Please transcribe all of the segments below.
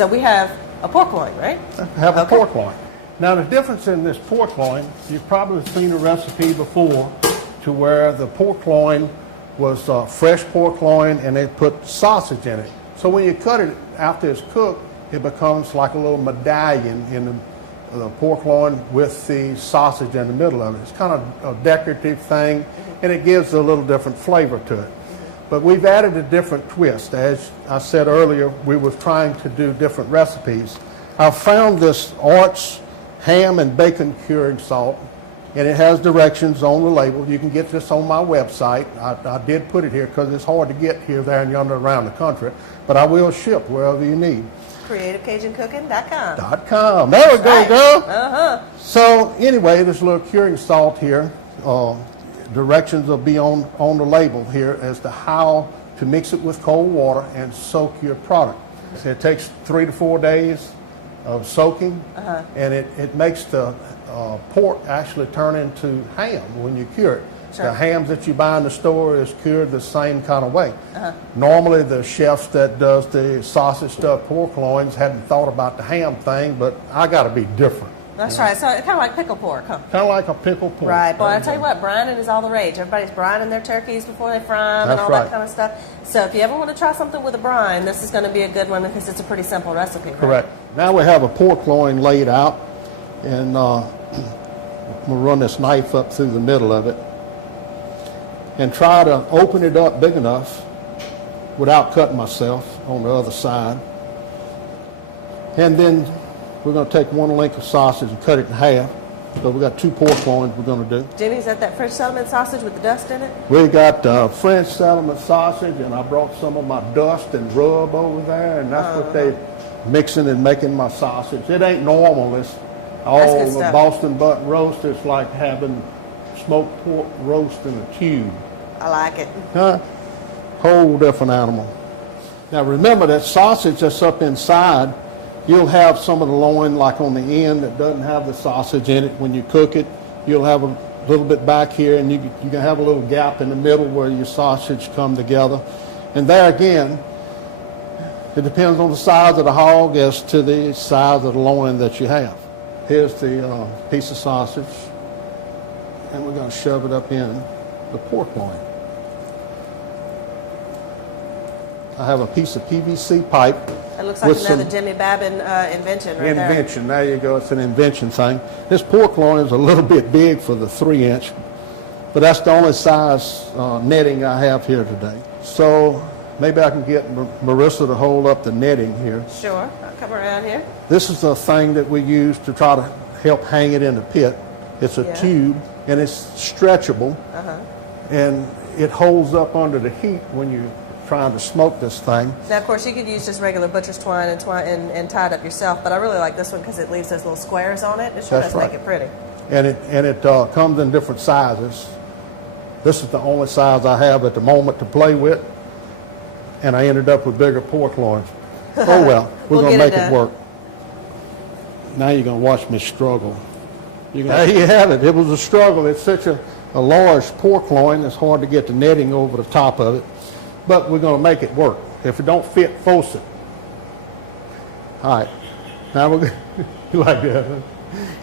So we have a pork loin, right? Have a pork loin. Now the difference in this pork loin, you've probably seen a recipe before to where the pork loin was fresh pork loin and they put sausage in it. So when you cut it after it's cooked, it becomes like a little medallion in the pork loin with the sausage in the middle of it. It's kind of a decorative thing, and it gives a little different flavor to it. But we've added a different twist. As I said earlier, we were trying to do different recipes. I found this Arts ham and bacon curing salt, and it has directions on the label. You can get this on my website. I did put it here because it's hard to get here, there, and yonder around the country, but I will ship wherever you need. CreativeCajunCooking.com. There we go, girl. Uh-huh. So anyway, this little curing salt here, directions will be on the label here as to how to mix it with cold water and soak your product. So it takes 3 to 4 days of soaking, and it makes the pork actually turn into ham when you cure it. Sure. The hams that you buy in the store is cured the same kind of way. Normally the chefs that does the sausage stuffed pork loins hadn't thought about the ham thing, but I got to be different. That's right. So it's kind of like pickled pork, huh? Kind of like a pickled pork. Right. But I tell you what, brining is all the rage. Everybody's brining their turkeys before they fry them and all that kind of stuff. So if you ever want to try something with a brine, this is going to be a good one because it's a pretty simple recipe. Right? Correct. Now we have a pork loin laid out, and we'll run this knife up through the middle of it and try to open it up big enough without cutting myself on the other side. And then we're going to take one link of sausage and cut it in half. So we've got 2 pork loins we're going to do. Jimmy, is that French settlement sausage with the dust in it? We got French settlement sausage, and I brought some of my dust and rub over there, and that's what they're mixing and making my sausage. It ain't normal. It's all the Boston butt roast. It's like having smoked pork roast in a tube. I like it. Whole different animal. Now remember that sausage that's up inside, you'll have some of the loin like on the end that doesn't have the sausage in it. When you cook it, you'll have a little bit back here, and you can have a little gap in the middle where your sausage come together. And there again, it depends on the size of the hog as to the size of the loin that you have. Here's the piece of sausage, and we're going to shove it up in the pork loin. I have a piece of PVC pipe. It looks like another Jimmy Babin invention right there. Invention, there you go. It's an invention thing. This pork loin is a little bit big for the 3-inch, but that's the only size netting I have here today. So maybe I can get Marissa to hold up the netting here. Sure, I'll come around here. This is the thing that we use to try to help hang it in the pit. It's a tube, and it's stretchable, and it holds up under the heat when you're trying to smoke this thing. Now, of course, you could use just regular butcher's twine and tie it up yourself, but I really like this one because it leaves those little squares on it. It sure does make it pretty. And it comes in different sizes. This is the only size I have at the moment to play with, and I ended up with bigger pork loins. Oh well, we're going to make it work. Now you're going to watch me struggle. There you have it. It was a struggle. It's such a large pork loin, it's hard to get the netting over the top of it. But we're going to make it work. If it don't fit, force it. All right. Now we're going to like that.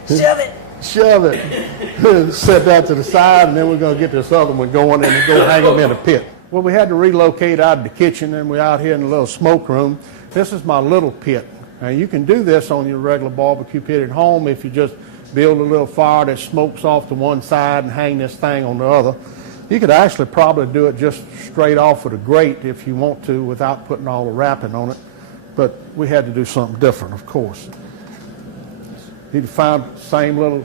Shove it. Shove it. Set that to the side, and then we're going to get this other one going and go hang them in a pit. Well, we had to relocate out of the kitchen, and we're out here in the little smoke room. This is my little pit. Now, you can do this on your regular barbecue pit at home if you just build a little fire that smokes off to one side and hang this thing on the other. You could actually probably do it just straight off with a grate if you want to without putting all the wrapping on it. But we had to do something different, of course. You need to find the same little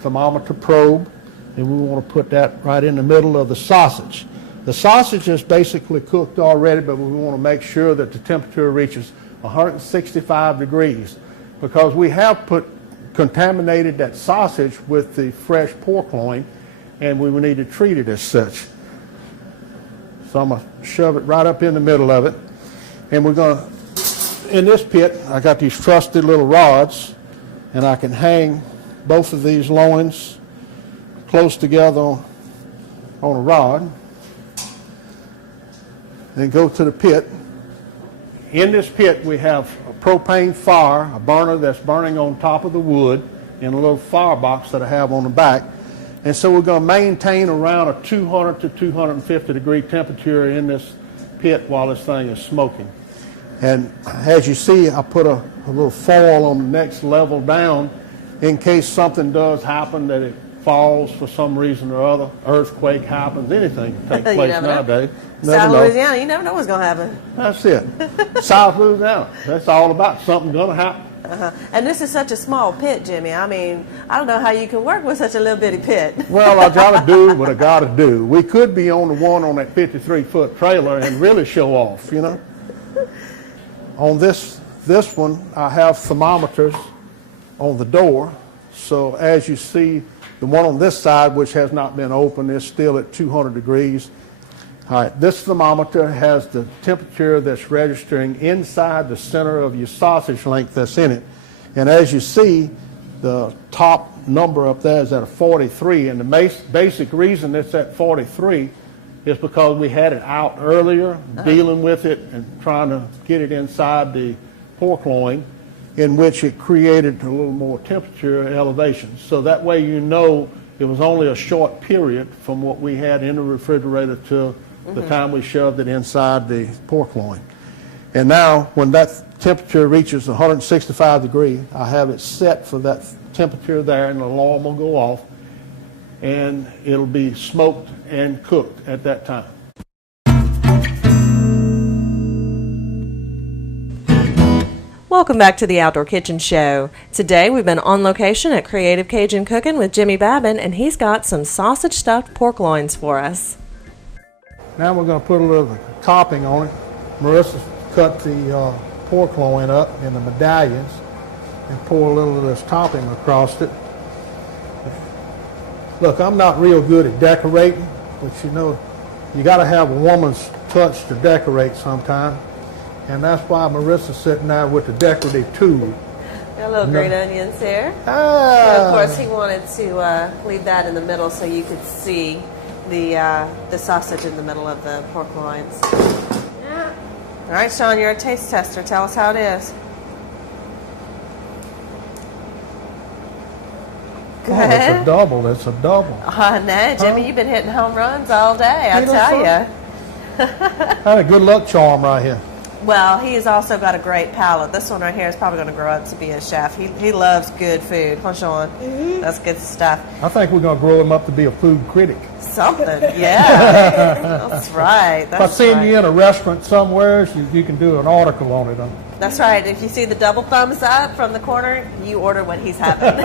thermometer probe, and we want to put that right in the middle of the sausage. The sausage is basically cooked already, but we want to make sure that the temperature reaches 165 degrees because we have contaminated that sausage with the fresh pork loin, and we will need to treat it as such. So I'm going to shove it right up in the middle of it. And we're going to, in this pit, I got these trusty little rods, and I can hang both of these loins close together on a rod. Then go to the pit. In this pit, we have a propane fire, a burner that's burning on top of the wood in a little firebox that I have on the back. And so we're going to maintain around a 200 to 250 degree temperature in this pit while this thing is smoking. And as you see, I put a little foil on the next level down in case something does happen, that it falls for some reason or other, earthquake happens, anything can take place nowadays. South Louisiana, you never know what's going to happen. That's it. South Louisiana, that's all about something going to happen. And this is such a small pit, Jimmy. I mean, I don't know how you can work with such a little bitty pit. Well, I got to do what I got to do. We could be on the one on that 53-foot trailer and really show off, you know. On this one, I have thermometers on the door. So as you see, the one on this side, which has not been opened, is still at 200 degrees. All right, this thermometer has the temperature that's registering inside the center of your sausage link that's in it. And as you see, the top number up there is at a 43. And the basic reason it's at 43 is because we had it out earlier, dealing with it and trying to get it inside the pork loin, in which it created a little more temperature elevation. So that way you know it was only a short period from what we had in the refrigerator to the time we shoved it inside the pork loin. And now when that temperature reaches 165 degrees, I have it set for that temperature there, and the alarm will go off, and it'll be smoked and cooked at that time. Welcome back to the Outdoor Kitchen Show. Today we've been on location at Creative Cajun Cooking with Jimmy Babin, and he's got some sausage stuffed pork loins for us. Now we're going to put a little topping on it. Marissa cut the pork loin up in the medallions and pour a little of this topping across it. Look, I'm not real good at decorating, but you know, you got to have a woman's touch to decorate sometime. And that's why Marissa's sitting there with the decorative tool. Got a little green onions here. Ah. And of course, he wanted to leave that in the middle so you could see the sausage in the middle of the pork loins. Yeah. All right, Sean, you're a taste tester. Tell us how it is. Oh, it's a double. It's a double. No, Jimmy, you've been hitting home runs all day, I tell you. Had a good luck charm right here. Well, he's also got a great palate. This one right here is probably going to grow up to be a chef. He loves good food. Huh, Sean? That's good stuff. I think we're going to grow him up to be a food critic. Something, yeah. That's right. If I send you in a restaurant somewhere, you can do an article on it. That's right. If you see the double thumbs up from the corner, you order what he's having.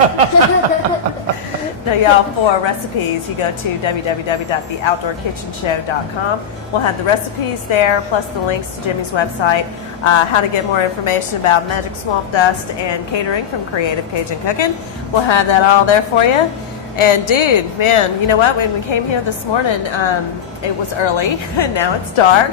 Now, y'all, for recipes, you go to www.theoutdoorkitchenshow.com. We'll have the recipes there, plus the links to Jimmy's website, how to get more information about magic swamp dust and catering from Creative Cajun Cooking. We'll have that all there for you. And dude, man, you know what? When we came here this morning, it was early, and now it's dark.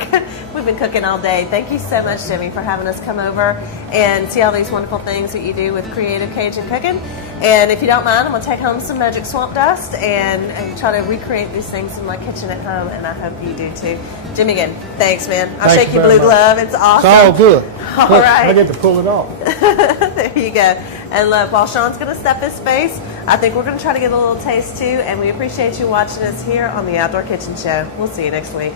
We've been cooking all day. Thank you so much, Jimmy, for having us come over and see all these wonderful things that you do with Creative Cajun Cooking. And if you don't mind, I'm going to take home some magic swamp dust and try to recreate these things in my kitchen at home, and I hope you do too. Jimmy, again, thanks, man. I'll shake your blue glove. It's awesome. It's all good. All Look, right. I get to pull it off. There you go. And look, while Sean's going to step his face, I think we're going to try to get a little taste too, and we appreciate you watching us here on the Outdoor Kitchen Show. We'll see you next week.